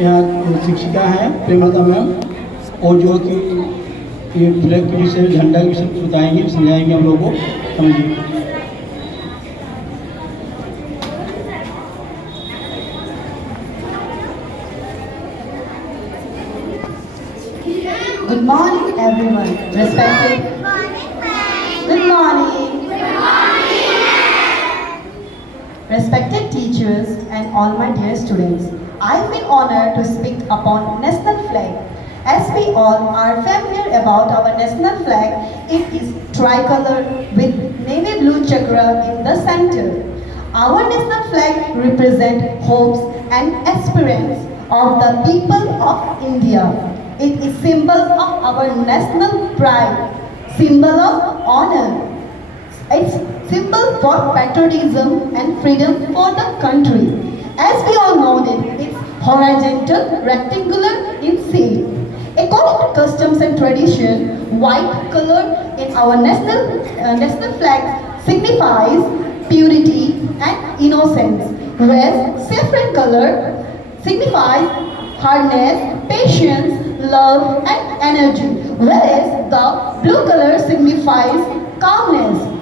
यहाँ शिक्षिका हैं प्रेमलता मैम, और जो कि ये फ्लैग के विषय झंडा के विषय बताएंगे, समझाएंगे हम लोग को। समझिए। Good morning, everyone. Respected. Good morning. Respected teachers and all my dear students, I feel honored to speak upon national flag. As we all are familiar about our national flag, it is tricolor with navy blue chakra in the center. Our national flag represents hopes and aspirations of the people of India. It is symbol of our national pride, symbol of honor. It's symbol for patriotism and freedom for the country. As we all know that it's horizontal, rectangular in shape. According to customs and tradition, white color in our national flag signifies purity and innocence, whereas saffron color signifies hardness, patience, love and energy, whereas the blue color signifies calmness,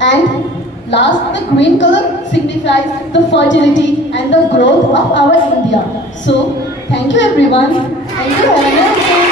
and last the green color signifies the fertility and the growth of our India. So thank you everyone. Thank you. Have a nice day.